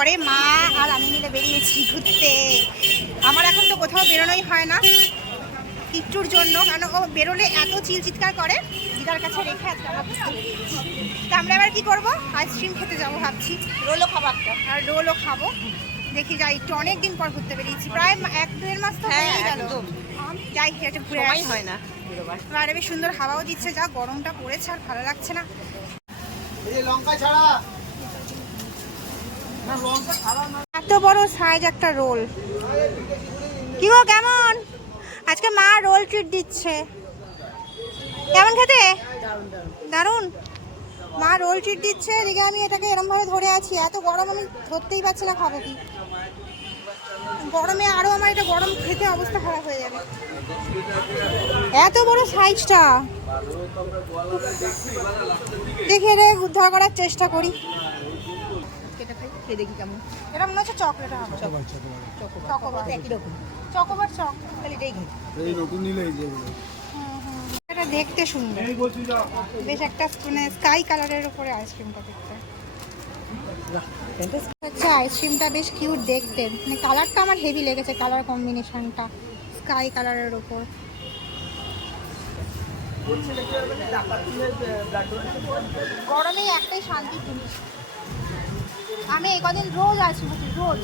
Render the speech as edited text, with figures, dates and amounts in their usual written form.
পরে মা আর আমি মিলে বেরিয়েছি ঘুরতে। আমার এখন তো কোথাও বেরোনোই হয় না কিট্টুর জন্য, কারণ ও বেরোলে এত চিৎকার করে। দিদার কাছে রেখে আজকে আমরা ঘুরতে বেরিয়েছি। তো আমরা এবার কি করবো, আইসক্রিম খেতে যাবো ভাবছি। রোলও খাবো একটা, আর রোলও খাবো। দেখি যাই, একটু অনেকদিন পর ঘুরতে বেরিয়েছি, প্রায় 1-1.5 মাস তো হয়েই গেল। যাই একটু ঘুরে আসি। হয় না। আর বেশ সুন্দর হাওয়াও দিচ্ছে, যা গরমটা পড়েছে আর ভালো লাগছে না। লঙ্কা ছাড়া এত বড় সাইজ একটা রোল। কি গো কেমন? আজকে মা রোল ট্রিট দিচ্ছে, কেমন খেতে? দারুণ। মা রোল ট্রিট দিচ্ছে, এদিকে আমি এটাকে এরম ভাবে ধরে আছি। এত গরম, আমি ধরতেই পারছি না খাবো কি। গরমে আরো আমার এটা গরম খেতে অবস্থা খারাপ হয়ে যাবে। এত বড় সাইজটা, দেখি এটা উদ্ধার করার চেষ্টা করি। খেয়ে দেখি কেমন। এটা মনে হচ্ছে চকলেট হবে। চকোবার একই রকম, চকোবার চক খালি এটাই খাই। এই নতুন নিলে এই যে এটা দেখতে সুন্দর, বেশ একটা মানে স্কাই কালারের উপরে আইসক্রিমটা দেখতে। আচ্ছা, আইসক্রিমটা বেশ কিউট দেখতে, মানে কালারটা আমার হেভি লেগেছে, কালার কম্বিনেশনটা স্কাই কালারের উপর। গরমে একটাই শান্তি জিনিস, আমি এই কদিন রোজ আইসক্রিম খাচ্ছি, রোজ।